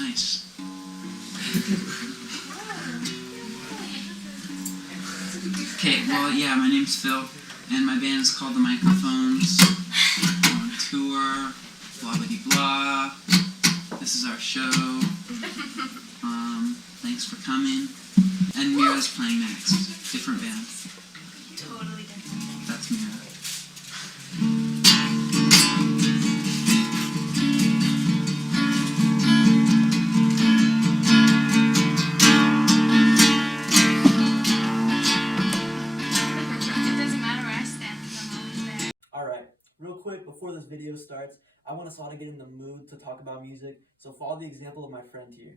Nice. Okay, well, yeah, my name's Phil, and my band is called The Microphones. We're on tour, blah blah blah. This is our show. Thanks for coming. And Mira's playing next. Different band. Totally different. That's Mira. Alright, real quick before this video starts, I want us all to get in the mood to talk about music, so follow the example of my friend here.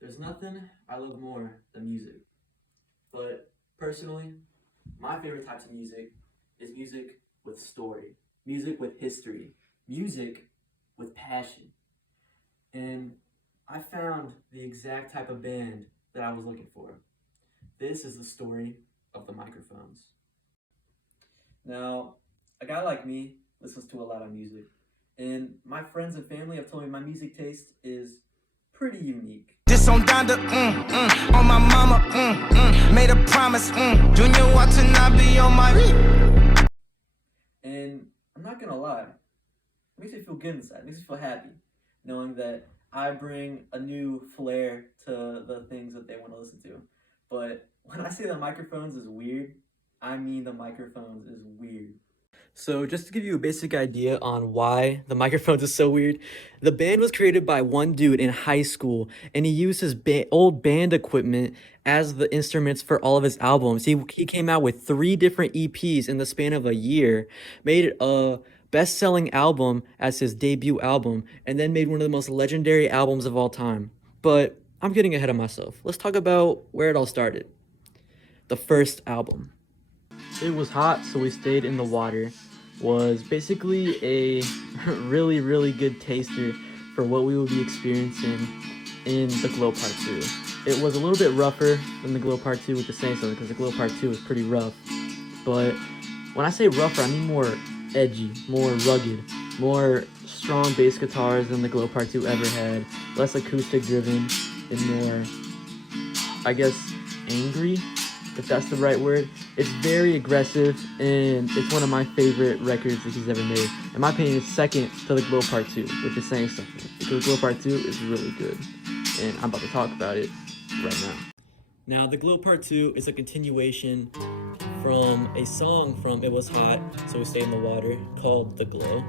There's nothing I love more than music, but personally, my favorite types of music is music with story, music with history, music with passion. And I found the exact type of band that I was looking for. This is the story of The Microphones. Now, a guy like me listens to a lot of music, and my friends and family have told me my music taste is pretty unique. This on Donda, on my mama, made a promise, Junior watch and I be on my. And I'm not gonna lie, it makes me feel good inside, it makes me feel happy, knowing that I bring a new flair to the things that they want to listen to. But when I say The Microphones is weird, I mean The Microphones is weird. So just to give you a basic idea on why The Microphones is so weird, the band was created by one dude in high school, and he used his old band equipment as the instruments for all of his albums. He came out with 3 different EPs in the span of a year, made a best-selling album as his debut album, and then made one of the most legendary albums of all time. But I'm getting ahead of myself. Let's talk about where it all started. The first album. It Was Hot, So We Stayed in the Water was basically a really, really good taster for what we would be experiencing in The Glow Part 2. It was a little bit rougher than The Glow Part 2, which is saying something, because The Glow Part 2 was pretty rough. But when I say rougher, I mean more edgy, more rugged, more strong bass guitars than The Glow Part 2 ever had, less acoustic driven, and more, I guess, angry, if that's the right word. It's very aggressive, and it's one of my favorite records that he's ever made. In my opinion, it's second to The Glow Part 2, which is saying something, because The Glow Part 2 is really good, and I'm about to talk about it right now. Now, The Glow Part 2 is a continuation from a song from It Was Hot, So We Stayed in the Water, called The Glow,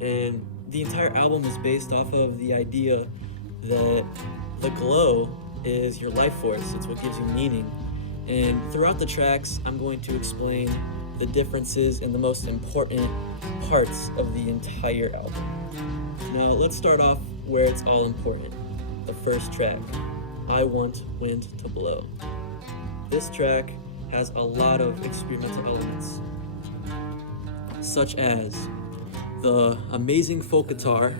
and the entire album is based off of the idea that the glow is your life force. It's what gives you meaning. And throughout the tracks, I'm going to explain the differences and the most important parts of the entire album. Now, let's start off where it's all important. The first track, I Want Wind to Blow. This track has a lot of experimental elements, such as the amazing folk guitar,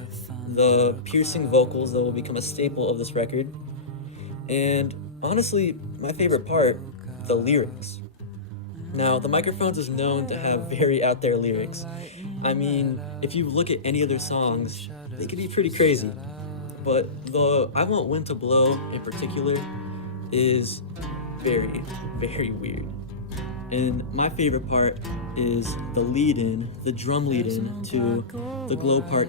the piercing vocals that will become a staple of this record, and honestly, my favorite part, the lyrics. Now, The Microphones is known to have very out there lyrics. I mean, if you look at any of their songs, they can be pretty crazy. But the I Want Wind to Blow in particular is very, very weird. And my favorite part is the lead-in, the drum lead-in to The Glow Part.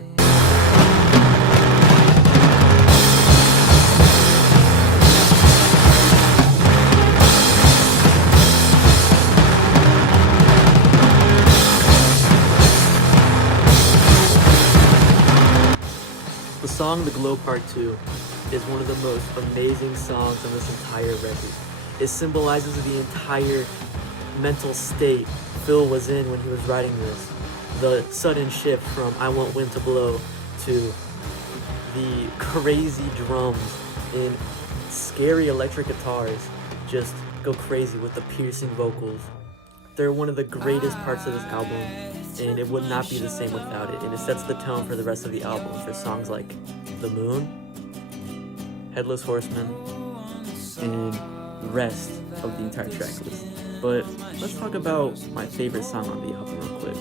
The song The Glow Part 2 is one of the most amazing songs on this entire record. It symbolizes the entire mental state Phil was in when he was writing this. The sudden shift from I Want Wind to Blow to the crazy drums and scary electric guitars just go crazy with the piercing vocals. They're one of the greatest parts of this album, and it would not be the same without it. And it sets the tone for the rest of the album for songs like The Moon, Headless Horseman, and the rest of the entire track list. But let's talk about my favorite song on the album real quick.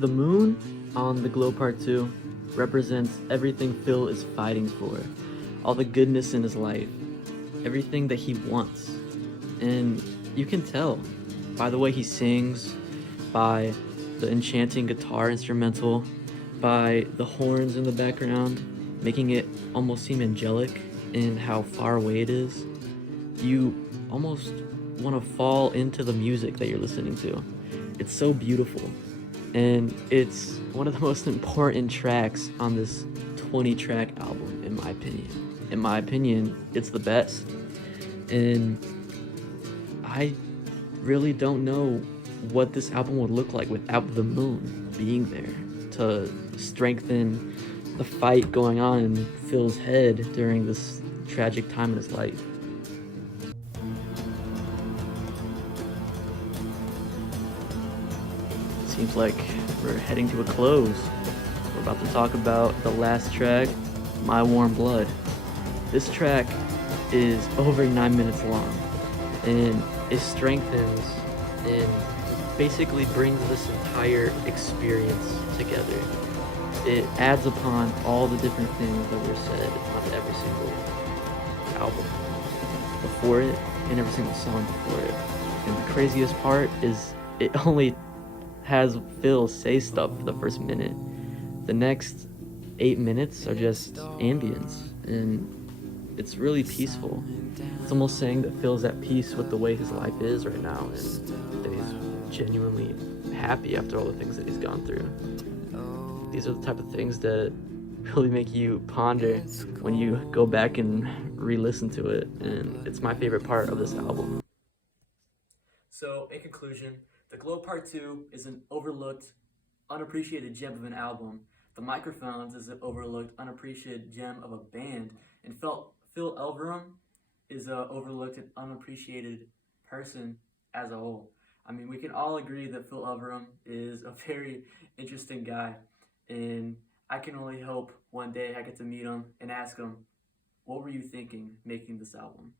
The moon on The Glow Part 2 represents everything Phil is fighting for, all the goodness in his life, everything that he wants. And you can tell by the way he sings, by the enchanting guitar instrumental, by the horns in the background, making it almost seem angelic in how far away it is. You almost want to fall into the music that you're listening to. It's so beautiful. And it's one of the most important tracks on this 20-track album, in my opinion. In my opinion, it's the best. And I really don't know what this album would look like without the moon being there to strengthen the fight going on in Phil's head during this tragic time in his life. Seems like we're heading to a close. We're about to talk about the last track, My Warm Blood. This track is over 9 minutes long, and it strengthens and basically brings this entire experience together. It adds upon all the different things that were said on every single album before it and every single song before it. And the craziest part is it only has Phil say stuff for the first minute. The next 8 minutes are just ambience, and it's really peaceful. It's almost saying that Phil's at peace with the way his life is right now, and that he's genuinely happy after all the things that he's gone through. These are the type of things that really make you ponder when you go back and re-listen to it, and it's my favorite part of this album. So, in conclusion, The Glow Part 2 is an overlooked, unappreciated gem of an album. The Microphones is an overlooked, unappreciated gem of a band. And Phil Elverum is an overlooked and unappreciated person as a whole. I mean, we can all agree that Phil Elverum is a very interesting guy. And I can only hope one day I get to meet him and ask him, what were you thinking making this album?